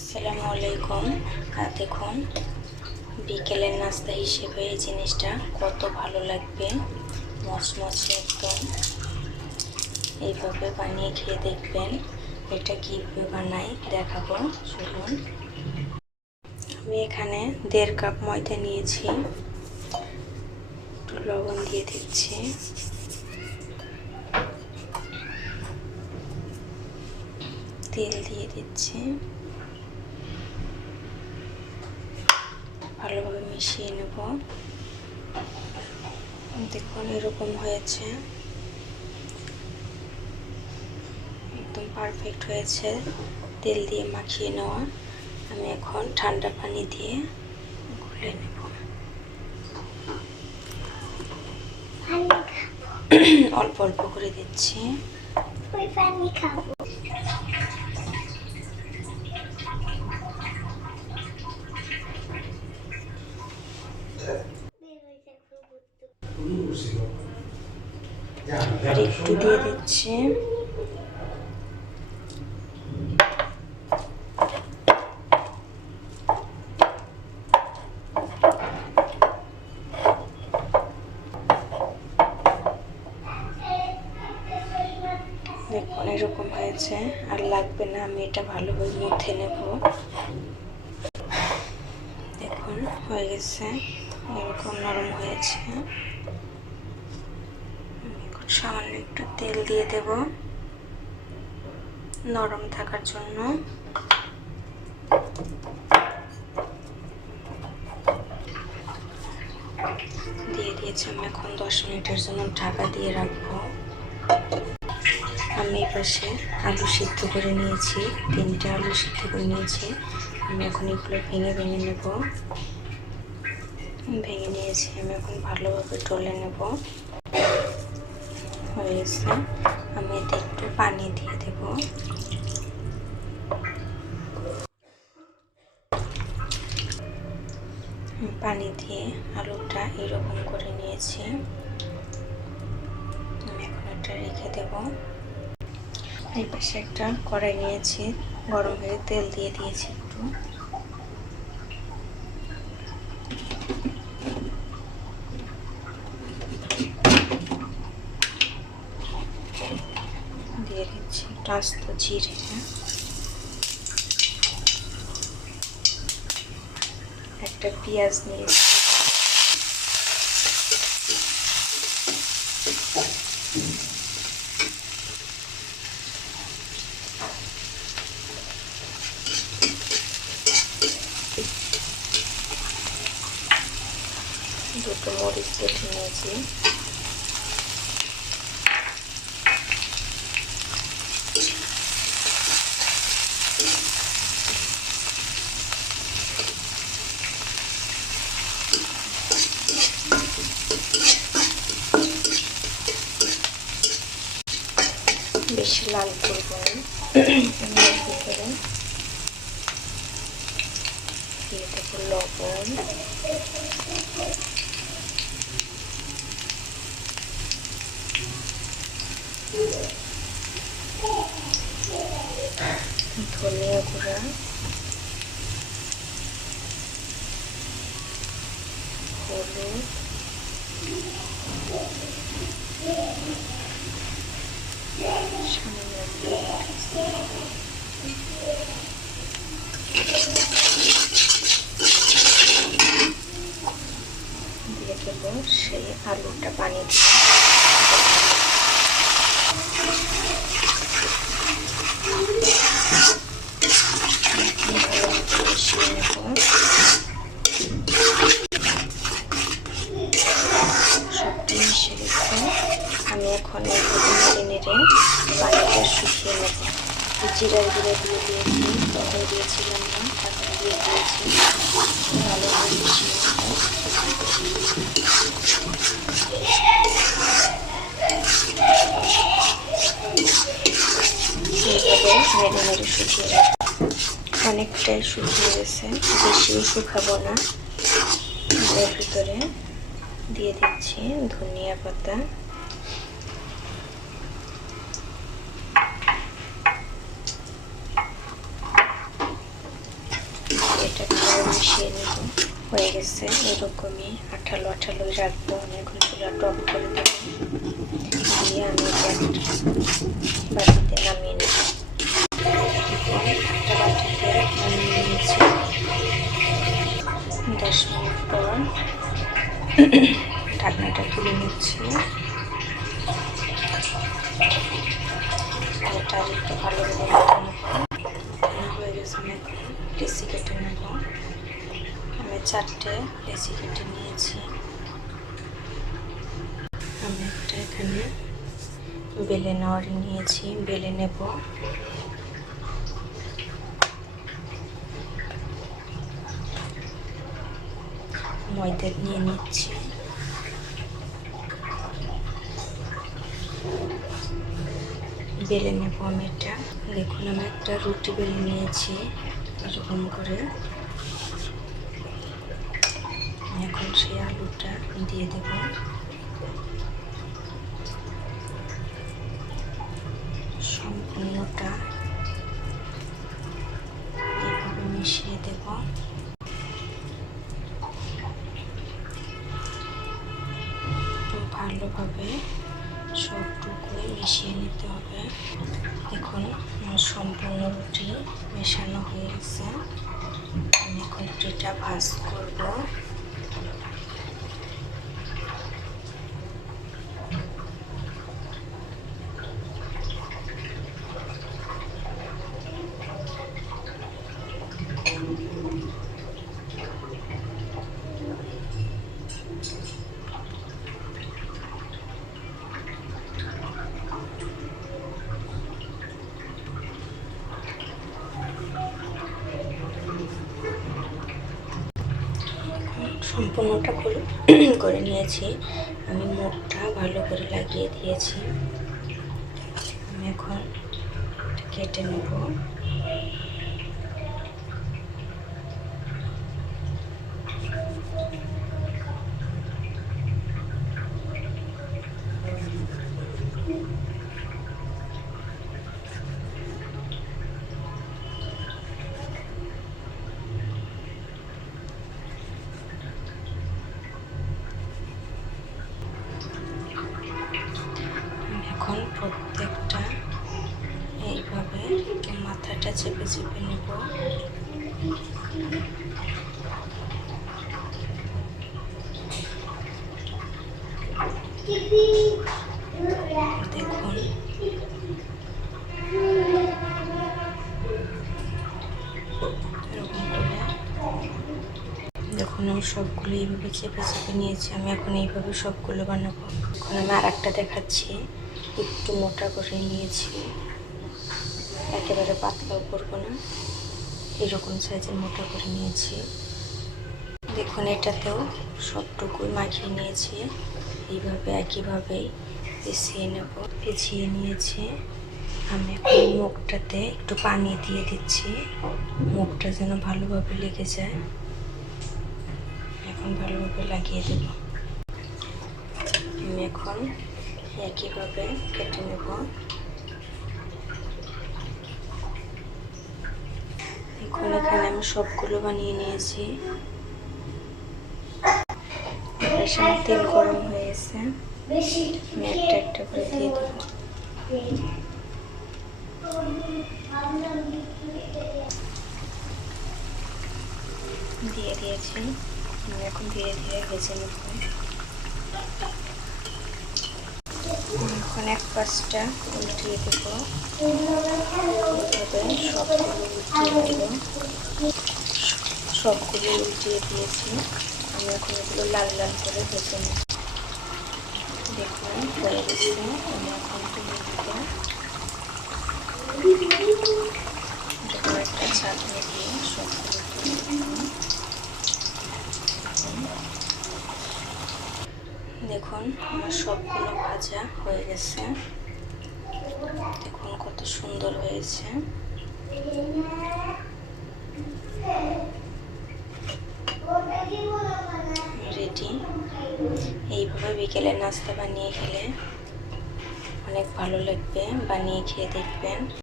আসসালামু আলাইকুম। দেখুন বিকেলের নাস্তা হিসেবে এই জিনিসটা কত ভালো লাগবে, মচমচে একদম। এইভাবে বানিয়ে খেয়ে দেখবেন। এটা কীভাবে বানাই দেখাবো, চলুন। আমি এখানে 1.5 কাপ ময়দা নিয়েছি, একটু লবণ দিয়ে দিচ্ছি, তেল দিয়ে দিচ্ছি, ভালোভাবে মিশিয়ে নেব। দেখুন এরকম হয়েছে, একদম পারফেক্ট হয়েছে। তেল দিয়ে মাখিয়ে নেওয়া। আমি এখন ঠান্ডা পানি দিয়ে গুলে নেব। অল্প অল্প করে দিচ্ছি। আর একটু দিয়ে দিচ্ছি। দেখুন এরকম হয়েছে, আর লাগবে না। আমি এটা ভালোভাবে মুথে নেব। দেখুন হয়ে গেছে, এরকম নরম হয়েছে। এখন সামান্য একটু তেল দিয়ে দেব নরম থাকার জন্য। দিয়ে দিয়েছি। আমি এখন 10 মিনিটের জন্য ঢাকা দিয়ে রাখবো। আমি এই পাশে আলু সিদ্ধ করে নিয়েছি, 3টে আলু সিদ্ধ করে নিয়েছি। আমি এখন এগুলো ভেঙে ভেঙে নেব। ভেঙে নিয়েছি, আমি এখন ভালোভাবে ডলে নেব। হয়ে গেছে। আমি এতে একটু পানি দিয়ে দেব। পানি দিয়ে আলুটা এরকম করে নিয়েছি। আমি এখন এটা রেখে দেব। এই পাশে একটা কড়াই নিয়েছি, গরম হয়ে তেল দিয়ে দিয়েছি একটু। দিয়ে দিচ্ছি একটু আস্ত জিরে, একটা পেঁয়াজ নিয়েছি, দুটো মরিচ কেটে নিয়েছি, বেশি লাল করবো না। এর ভিতরে দিয়ে দেবো লবণ, ধনিয়া গুঁড়া, হলুদ, সামান্য দিয়ে দেবো সেই আলুটা পানি দিয়ে। সবটি মিশে গেছে। আমি এখন নেড়ে নেড়ে পানিটা শুকিয়ে নেব। জিরার গুঁড়ো দিয়ে দিয়েছি, তখন দিয়েছিলাম না, এখন দিয়ে দিয়েছি। ভালোভাবে মিশিয়ে নেব। এইভাবে নেড়ে নেড়ে শুকিয়ে নেব। অনেকটাই শুকিয়ে গেছে, বেশিও শুকাবো না। এর ভিতরে দিয়ে দিচ্ছি ধনিয়া পাতা, মিশিয়ে নেব। হয়ে গেছে, এরকমই আঠালো আঠালোই রাখবো। আমি এখন চুলাটা অফ করে দেবো, দিয়ে আমি বাটিতে নামিয়ে নেব। একটা বাটিতে নামিয়ে নিয়েছি। 10 মিনিট পর ঢাকনাটা তুলে নিচ্ছি। এটা একটু ভালোভাবে হয়ে গেছে। আমি এখন লেচি কেটে নেব। আমি 4টে লেচি কেটে নিয়েছি। আমি একটা এখানে বেলে নেওয়ারি নিয়েছি, বেলে নেব। ময়দা নিয়ে নিচ্ছি। বেলে নেব আমি এটা। দেখুন আমি একটা রুটি বেলে নিয়েছি এরকম করে। এখন সেই আলুটা দিয়ে দেব। সম্পূর্ণটা এভাবে মিশিয়ে দেব। ভালোভাবে সবটুকু মিশিয়ে নিতে হবে। দেখুন সম্পূর্ণ রুটি মেশানো হয়ে গেছে। আমি এখন রুটিটা ভাজ করব। সম্পূর্ণটা করে নিয়েছি। আমি মুখটা ভালো করে লাগিয়ে দিয়েছি। আমি এখন কেটে নেব। এখন প্রত্যেকটা এইভাবে মাথাটা চেপে চেপে নেব। দেখুন এরকম করে। দেখুন আমি সবগুলো এইভাবে চেপে চেপে নিয়েছি। আমি এখন এইভাবে সবগুলো বানাবো। এখন আমি আর একটা দেখাচ্ছি। একটু মোটা করে নিয়েছি, একেবারে পাতলাও করবো না, এরকম সাইজের মোটা করে নিয়েছি। দেখুন এটাতেও সবটুকুই মাখিয়ে নিয়েছি। এইভাবে একইভাবেই পেঁচিয়ে নিয়েছি। আমি এখন মুখটাতে একটু পানি দিয়ে দিচ্ছি, মুখটা যেন ভালোভাবে লেগে যায়। এখন ভালোভাবে লাগিয়ে দেব। আমি এখন একইভাবে কেটে নেব। এখন এখানে আমি সবগুলো বানিয়ে নিয়েছি। তেল গরম হয়ে গেছে। আমি একটা একটা করে দিয়ে দেব। দিয়ে দিয়েছি। আমি এখন ধীরে ধীরে ভেজে নেব। এখন এক পাশটা উল্টিয়ে দেব। এইভাবে সবগুলো উল্টিয়ে দিয়েছি। আমি এখন এগুলো লাল লাল করে ভেজে নেব। দেখুন হয়ে গেছে। আমি এখন তুলে দেবো। একটা ছাঁকনি দিয়ে সবগুলো তুলে দেব। দেখুন আমার সবগুলো ভাজা হয়ে গেছে। দেখুন কত সুন্দর হয়েছে। রেডি। এইভাবে বিকেলে নাস্তা বানিয়ে খেলে অনেক ভালো লাগবে। বানিয়ে খেয়ে দেখবেন।